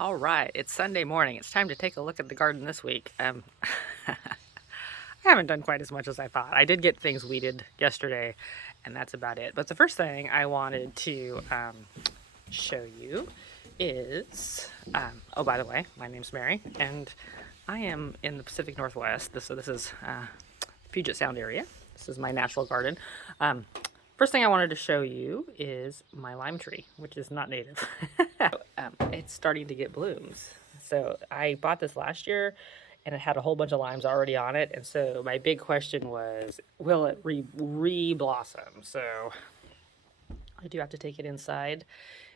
All right, it's Sunday morning. It's time to take a look at the garden this week. I haven't done quite as much as I thought. I did get things weeded yesterday, and that's about it. But the first thing I wanted to show you is oh, by the way, my name's Mary, and I am in the Pacific Northwest. So this is Puget Sound area. This is my natural garden. First thing I wanted to show you is my lime tree, which is not native. It's starting to get blooms. So I bought this last year and it had a whole bunch of limes already on it. And so my big question was, will it re-blossom? So I do have to take it inside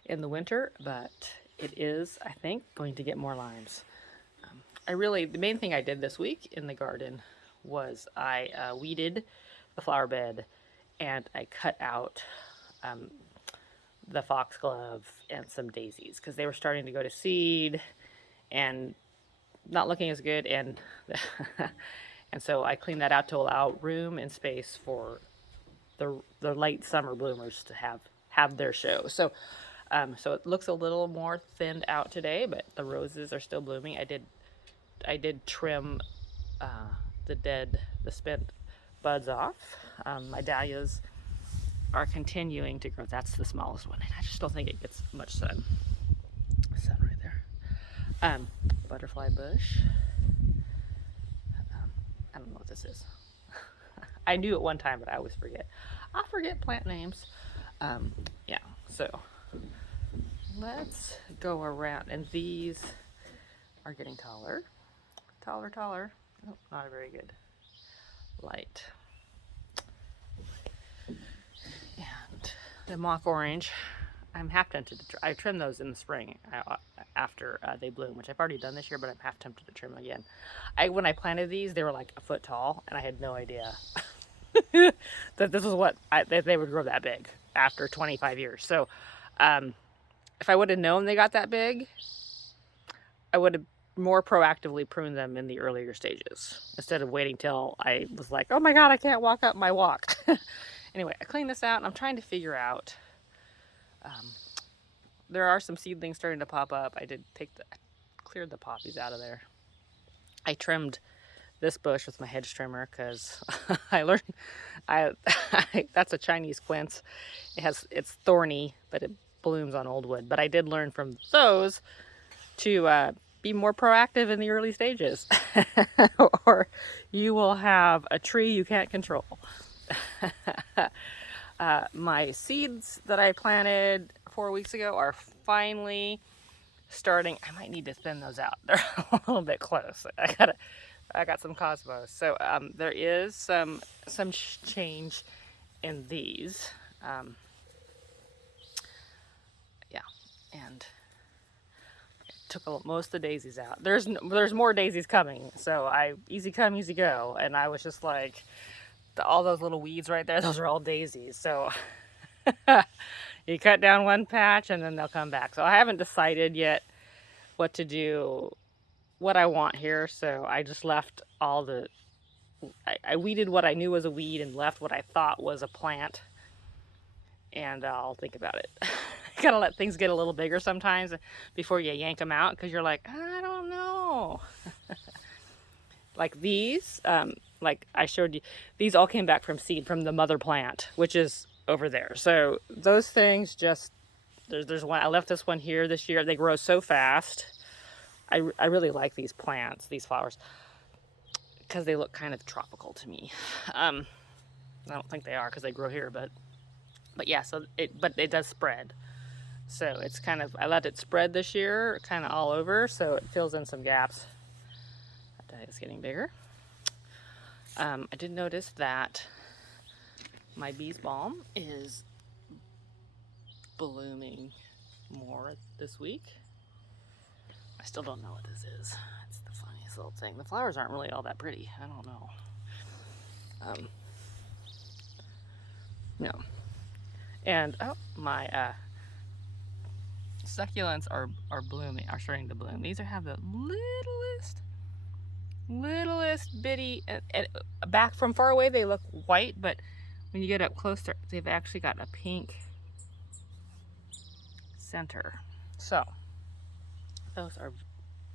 in the winter, but it is, I think, going to get more limes. The main thing I did this week in the garden was I weeded the flower bed and I cut out the foxglove and some daisies because they were starting to go to seed and not looking as good, and and so I cleaned that out to allow room and space for the late summer bloomers to have their show. So so it looks a little more thinned out today, but the roses are still blooming. I did trim the spent buds off. My dahlias are continuing to grow. That's the smallest one, and I just don't think it gets much sun. Sun right there. Butterfly bush. I don't know what this is. I knew it one time, but I always forget. I forget plant names. Yeah, so let's go around, and these are getting taller. Taller. Oh, not a very good light. And the mock orange, I'm half tempted to I trim those in the spring after they bloom, which I've already done this year, but I'm half tempted to trim them again. When I planted these, they were like a foot tall, and I had no idea that this was that they would grow that big after 25 years. So if I would have known they got that big, I would have more proactively pruned them in the earlier stages instead of waiting till I was like, oh my God, I can't walk up my walk. Anyway, I cleaned this out and I'm trying to figure out, there are some seedlings starting to pop up. I cleared the poppies out of there. I trimmed this bush with my hedge trimmer because I learned, that's a Chinese quince. It's thorny, but it blooms on old wood. But I did learn from those to be more proactive in the early stages or you will have a tree you can't control. My seeds that I planted 4 weeks ago are finally starting. I might need to thin those out. They're a little bit close. I got some cosmos. So there is some change in these. Yeah, and took most of the daisies out. There's more daisies coming. So easy come, easy go. And I was just like, all those little weeds right there, those are all daisies. So you cut down one patch and then they'll come back. So I haven't decided yet what to do, what I want here. So I just left I weeded what I knew was a weed and left what I thought was a plant. And I'll think about it. Gotta let things get a little bigger sometimes before you yank them out, because you're like, I don't know. Like these, like I showed you, these all came back from seed from the mother plant, which is over there. So those things there's one, I left this one here this year. They grow so fast. I really like these plants, these flowers, because they look kind of tropical to me. I don't think they are because they grow here, but yeah, but it does spread. So it's kind of, I let it spread this year, kind of all over, so it fills in some gaps. It's getting bigger. I did notice that my bee's balm is blooming more this week. I still don't know what this is. It's the funniest little thing. The flowers aren't really all that pretty. I don't know. No. And my succulents are starting to bloom. These have the littlest bitty, and back from far away they look white, but when you get up closer, they've actually got a pink center. So Those are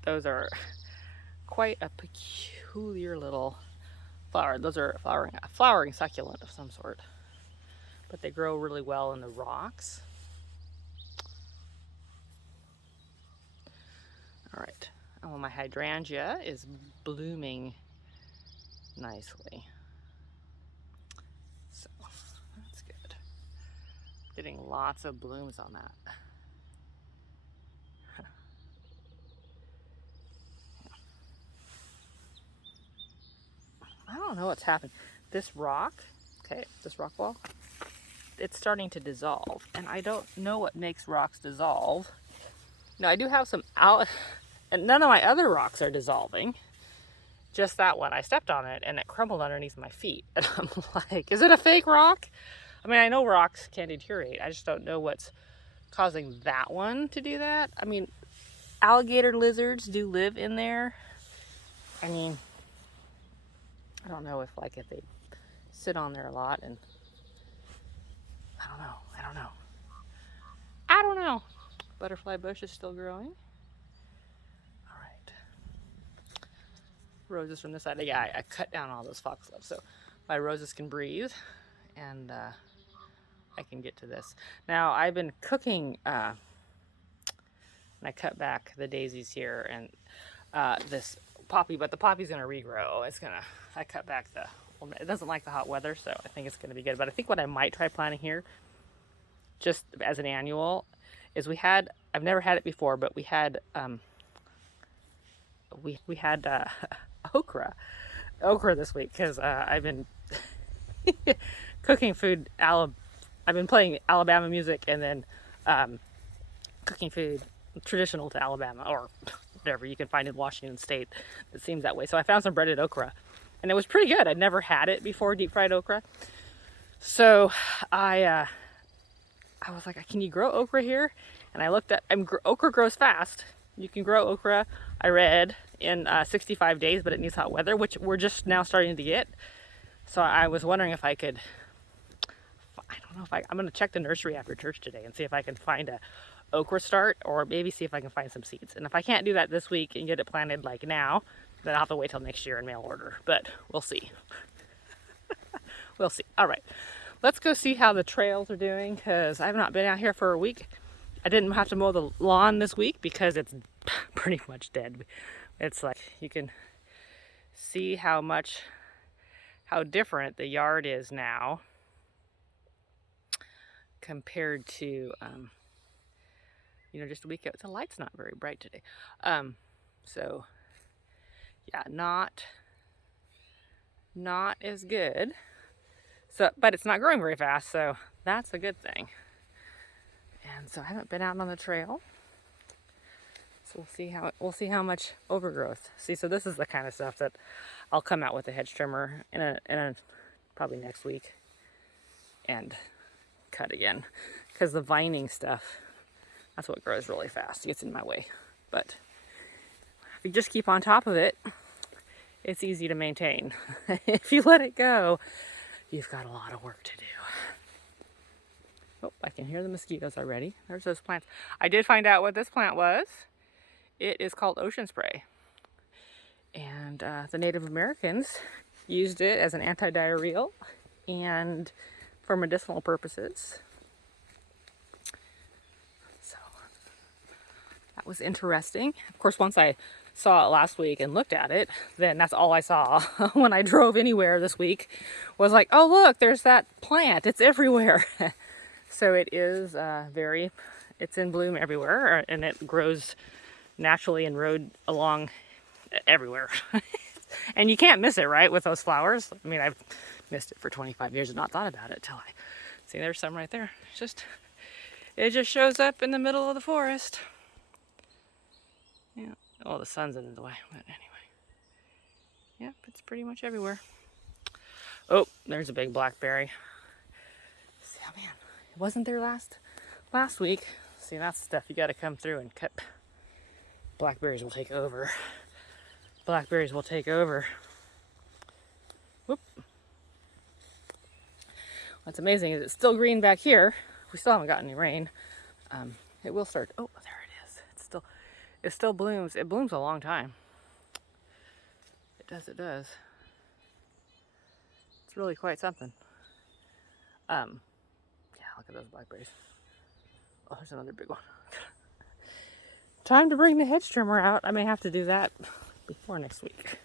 those are quite a peculiar little flower. Those are a flowering succulent of some sort, but they grow really well in the rocks. All right. And my hydrangea is blooming nicely. So that's good. Getting lots of blooms on that. I don't know what's happened. This rock, okay, this rock wall, it's starting to dissolve. And I don't know what makes rocks dissolve. Now I do have some out, and none of my other rocks are dissolving. Just that one. I stepped on it and it crumbled underneath my feet. And I'm like, is it a fake rock? I mean, I know rocks can deteriorate. I just don't know what's causing that one to do that. I mean, alligator lizards do live in there. I mean, I don't know if they sit on there a lot, and I don't know. Butterfly bush is still growing. All right. Roses from this side. Yeah, I cut down all those foxgloves so my roses can breathe, and I can get to this. Now I've been cooking, and I cut back the daisies here and this poppy, but the poppy's gonna regrow. I cut back it doesn't like the hot weather, so I think it's gonna be good. But I think what I might try planting here, just as an annual, is I've never had it before, but we had okra this week, because I've been cooking food. I've been playing Alabama music, and then cooking food traditional to Alabama, or whatever you can find in Washington State. It seems that way. So I found some breaded okra, and it was pretty good. I'd never had it before, deep fried okra. So I was like, can you grow okra here? And I looked at, okra grows fast. You can grow okra, I read, in 65 days, but it needs hot weather, which we're just now starting to get. So I was wondering if I could, I'm going to check the nursery after church today and see if I can find a okra start, or maybe see if I can find some seeds. And if I can't do that this week and get it planted like now, then I'll have to wait till next year and mail order. But we'll see. We'll see. All right. Let's go see how the trails are doing, because I've not been out here for a week. I didn't have to mow the lawn this week because it's pretty much dead. It's like you can see how different the yard is now compared to just a week ago. The light's not very bright today. So yeah, not as good. So, but it's not growing very fast, so that's a good thing. And so I haven't been out on the trail. So we'll see how much overgrowth. See, so this is the kind of stuff that I'll come out with a hedge trimmer in a probably next week and cut again, because the vining stuff, that's what grows really fast. It gets in my way. But if you just keep on top of it, it's easy to maintain. If you let it go, you've got a lot of work to do. Oh, I can hear the mosquitoes already. There's those plants. I did find out what this plant was. It is called ocean spray. And the Native Americans used it as an anti-diarrheal and for medicinal purposes. So that was interesting. Of course, once I saw it last week and looked at it, then that's all I saw when I drove anywhere this week, was like, oh look, there's that plant, it's everywhere. So it is it's in bloom everywhere, and it grows naturally and rode along everywhere. And you can't miss it, right, with those flowers. I mean, I've missed it for 25 years and not thought about it till I see there's some right there. It just shows up in the middle of the forest. Yeah. Oh, the sun's in the way, but anyway. Yep, it's pretty much everywhere. Oh, there's a big blackberry. See, oh man, it wasn't there last week. See, that's stuff you got to come through and cut. Blackberries will take over. Blackberries will take over. Whoop. What's amazing is it's still green back here. We still haven't gotten any rain. It will start. Oh, there it is. It still blooms. It blooms a long time. It does, it does. It's really quite something. Yeah, look at those blackberries. Oh, there's another big one. Time to bring the hedge trimmer out. I may have to do that before next week.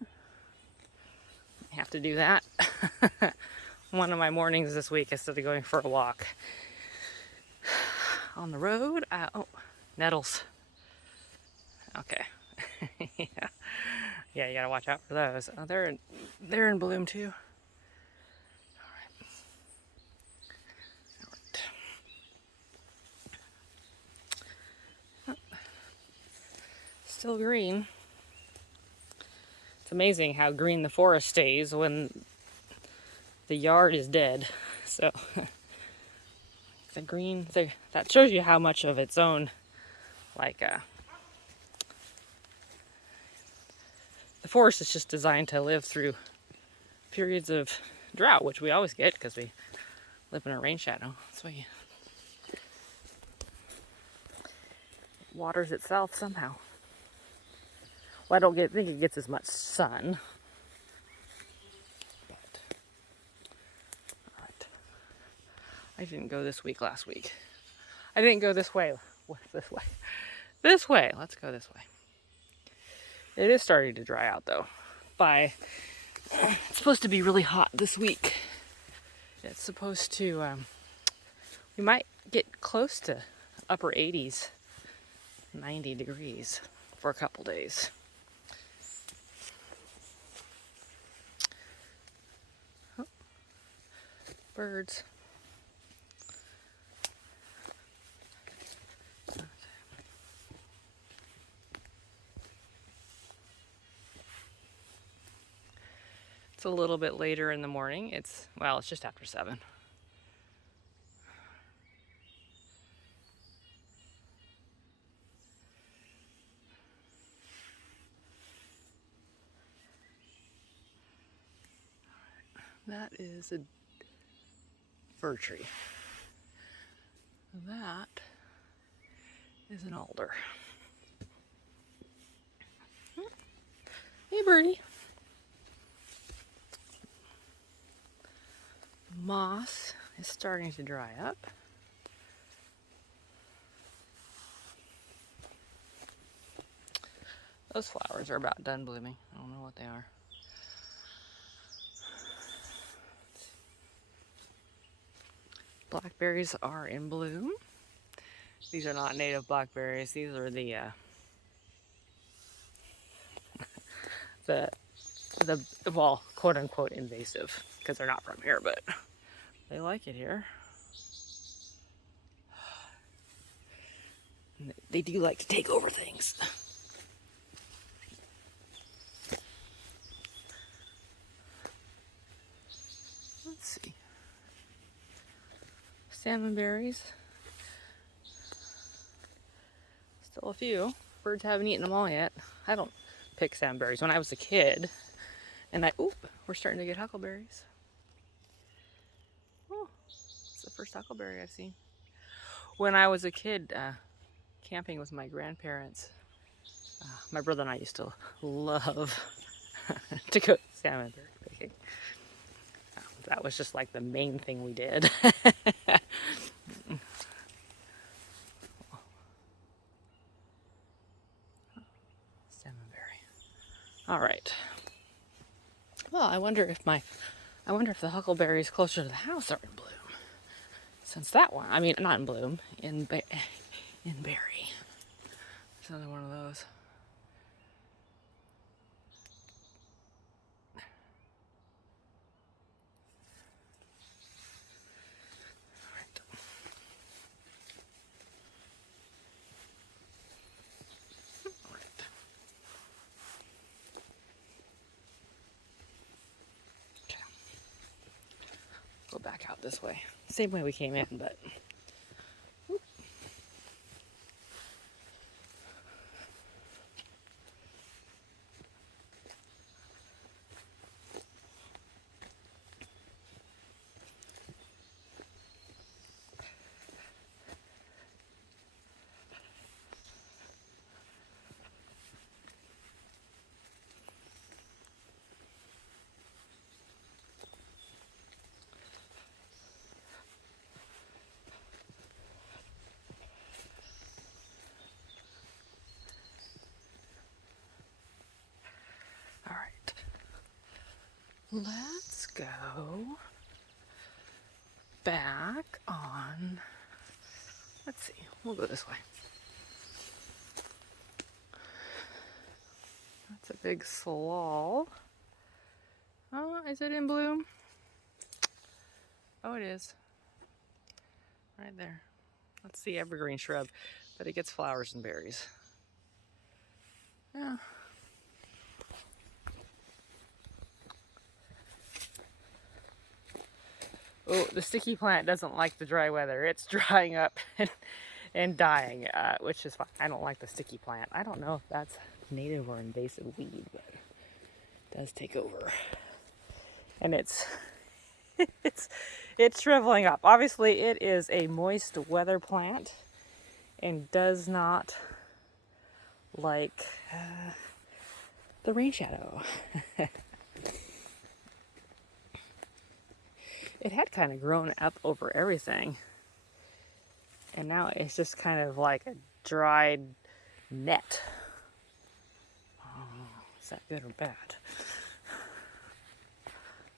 I have to do that. One of my mornings this week instead of going for a walk. On the road, oh, nettles. Okay. Yeah. Yeah, you gotta watch out for those. Oh, they're in bloom too. All right. Still green. It's amazing how green the forest stays when the yard is dead. So the green, that shows you how much of its own, like, the forest is just designed to live through periods of drought, which we always get because we live in a rain shadow. That's why it waters itself somehow. Well, I don't think it gets as much sun. But, all right. I didn't go this week last week. I didn't go this way. What's this way? This way. Let's go this way. It is starting to dry out though. It's supposed to be really hot this week. It's supposed to, we might get close to upper 80s, 90 degrees for a couple days. Oh, birds. It's a little bit later in the morning. It's just after 7. That is a fir tree. That is an alder. Hey, birdie. Moss is starting to dry up. Those flowers are about done blooming. I don't know what they are. Blackberries are in bloom. These are not native blackberries. These are the well, quote unquote invasive, because they're not from here, but they like it here. They do like to take over things. Let's see. Salmonberries. Still a few. Birds haven't eaten them all yet. I don't pick salmonberries. When I was a kid, we're starting to get huckleberries. Oh, it's the first huckleberry I've seen. When I was a kid, camping with my grandparents, my brother and I used to love to go salmonberry picking. That was just like the main thing we did. Salmonberry. All right. Well, I wonder if the huckleberries closer to the house are in bloom. Since that one, not in bloom, in berry. It's another one of those. Go back out this way. Same way we came in, but let's go back on. Let's see, we'll go this way. That's a big slaw. Oh, is it in bloom? Oh, it is. Right there. That's the evergreen shrub, but it gets flowers and berries. Yeah. Oh, the sticky plant doesn't like the dry weather. It's drying up and dying, which is fine. I don't like the sticky plant. I don't know if that's native or invasive weed, but it does take over. And it's shriveling up. Obviously, it is a moist weather plant and does not like the rain shadow. It had kind of grown up over everything, and now it's just kind of like a dried net. Oh, is that good or bad?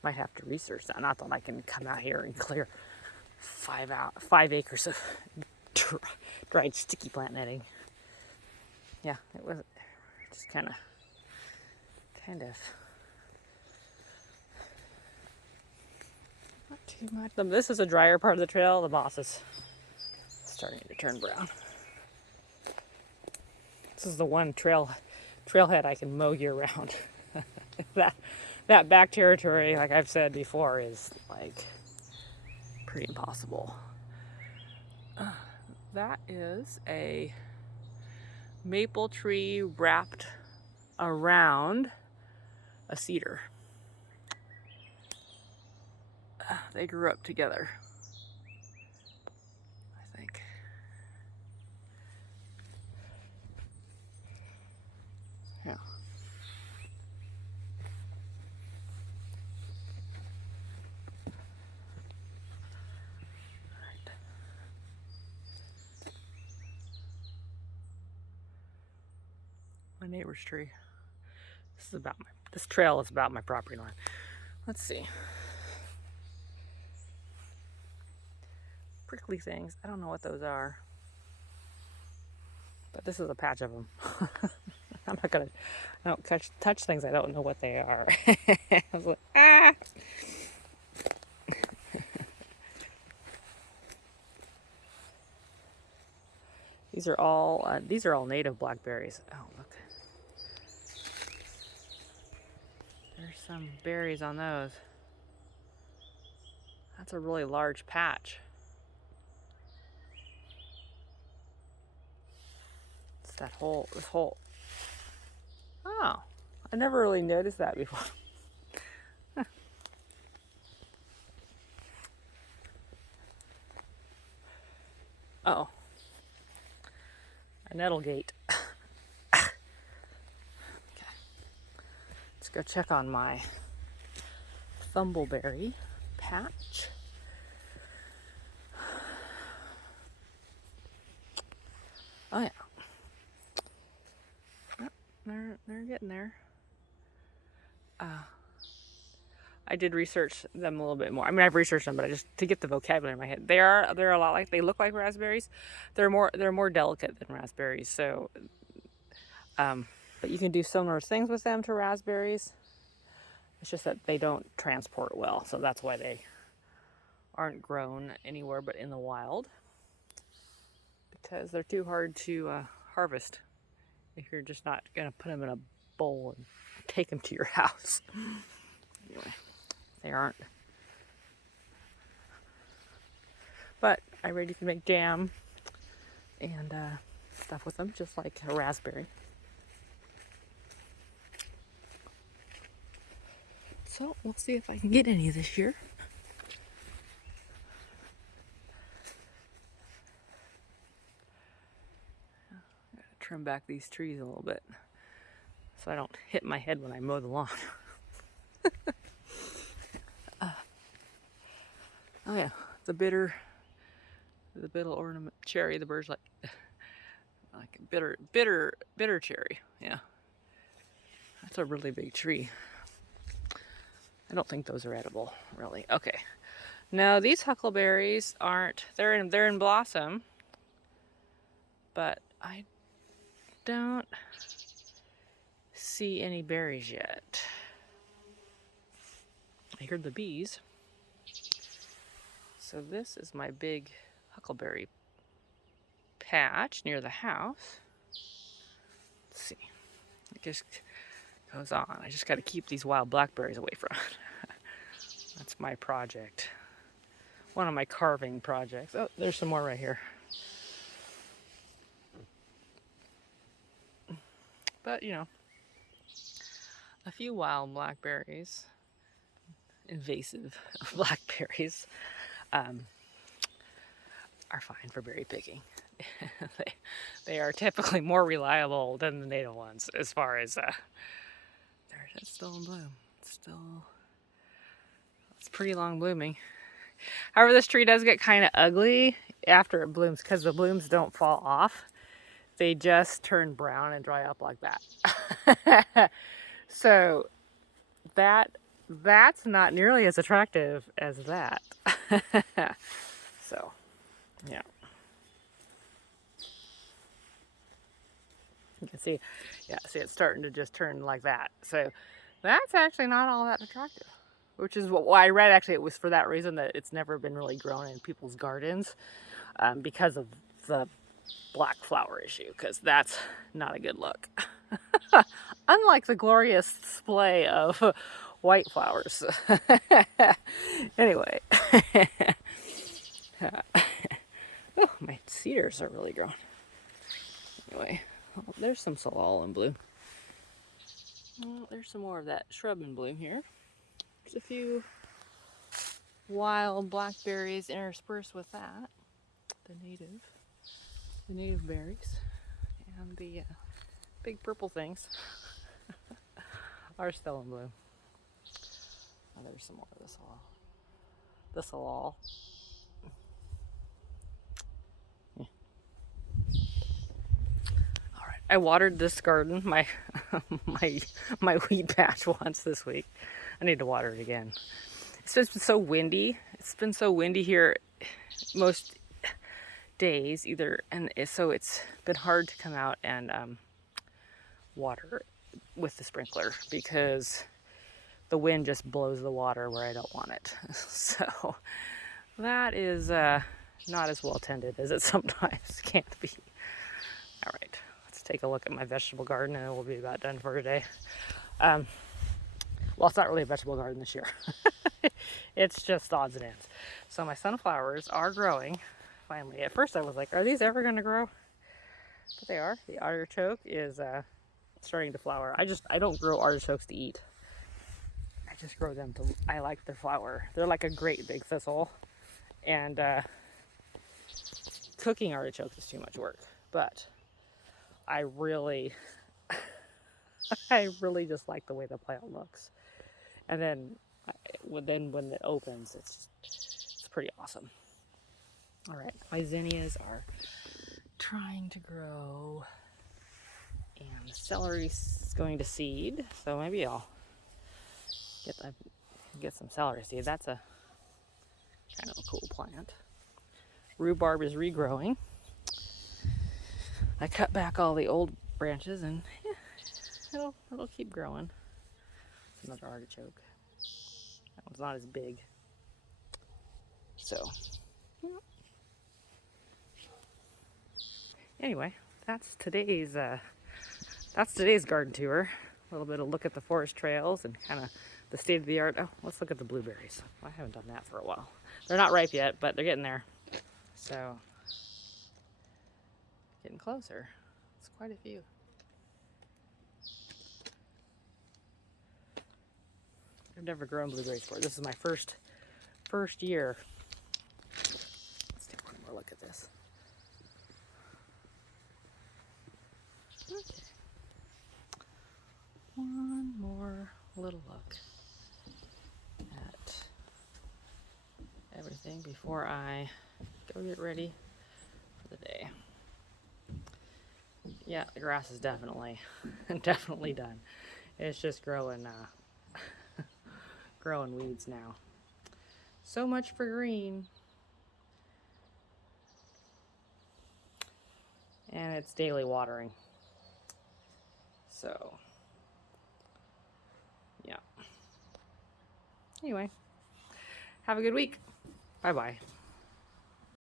Might have to research that. Not that I can come out here and clear 5 acres of dried sticky plant netting. Yeah, it was just kind of. Not too much. This is a drier part of the trail. The moss is starting to turn brown. This is the one trailhead I can mow year round. that back territory, like I've said before, is like pretty impossible. That is a maple tree wrapped around a cedar. They grew up together, I think. Yeah. Right. My neighbor's tree. This trail is about my property line. Let's see. Prickly things. I don't know what those are. But this is a patch of them. I don't touch things I don't know what they are. I was like, ah! These are all native blackberries. Oh, look. There's some berries on those. That's a really large patch. It's this whole. Oh, I never really noticed that before. Oh, a nettle gate. Okay. Let's go check on my thumbleberry patch. Oh yeah. They're getting there. I did research them a little bit more. I mean, I've researched them, but to get the vocabulary in my head. They're a lot like, they look like raspberries. They're more delicate than raspberries. So, but you can do similar things with them to raspberries. It's just that they don't transport well, so that's why they aren't grown anywhere but in the wild, because they're too hard to harvest if you're just not gonna put them in a bowl and take them to your house. Anyway, they aren't. But I read you can make jam and stuff with them, just like a raspberry. So we'll see if I can get any this year. Gotta trim back these trees a little bit so I don't hit my head when I mow the lawn. Oh yeah, the bitter ornament cherry. The birds like bitter cherry. Yeah, that's a really big tree. I don't think those are edible, really. Okay. No, these huckleberries aren't. They're in blossom, but I don't see any berries yet. I heard the bees. So this is my big huckleberry patch near the house. Let's see. It just goes on. I just got to keep these wild blackberries away from it. That's my project. One of my carving projects. Oh, there's some more right here. But, you know, a few wild blackberries, invasive blackberries, are fine for berry picking. they are typically more reliable than the native ones as far as, it's still in bloom. It's pretty long blooming. However, this tree does get kind of ugly after it blooms because the blooms don't fall off. They just turn brown and dry up like that. So that's not nearly as attractive as that. So, yeah. You can see, yeah, see it's starting to just turn like that. So that's actually not all that attractive. Which is what I read, actually, it was for that reason that it's never been really grown in people's gardens, because of the black flower issue, because that's not a good look. Unlike the glorious display of white flowers. Anyway. Oh, my cedars are really grown. Anyway, oh, there's some salal in bloom. Oh, there's some more of that shrub in bloom here. There's a few wild blackberries interspersed with that. The native berries. And the big purple things are still in bloom. Oh, there's some more of this all. This all. Yeah. All right, I watered this garden, my my wheat patch once this week. I need to water it again. It's just been so windy. It's been so windy here most days either, and so it's been hard to come out and water with the sprinkler because the wind just blows the water where I don't want it. So that is not as well tended as it sometimes can be. All right, let's take a look at my vegetable garden and we'll be about done for today. Well, it's not really a vegetable garden this year. It's just odds and ends. So my sunflowers are growing, finally. At first I was like, are these ever going to grow? But they are. The artichoke is starting to flower. I don't grow artichokes to eat. I just grow them to, I like their flower. They're like a great big thistle. And cooking artichokes is too much work. But I really just like the way the plant looks. And then when it opens, it's pretty awesome. All right, my zinnias are trying to grow, and the celery is going to seed. So maybe I'll get some celery seed. That's a kind of a cool plant. Rhubarb is regrowing. I cut back all the old branches, and yeah, it'll keep growing. Another artichoke. That one's not as big. So, yeah. Anyway, that's today's garden tour. A little bit of look at the forest trails and kind of the state of the art. Oh, let's look at the blueberries. Well, I haven't done that for a while. They're not ripe yet, but they're getting there. So, getting closer. It's quite a few. I've never grown blueberries before. This is my first year. Let's take one more look at this. Okay. One more little look at everything before I go get ready for the day. Yeah, the grass is definitely done. It's just growing growing weeds now. So much for green. And it's daily watering. So, yeah. Anyway, have a good week. Bye-bye.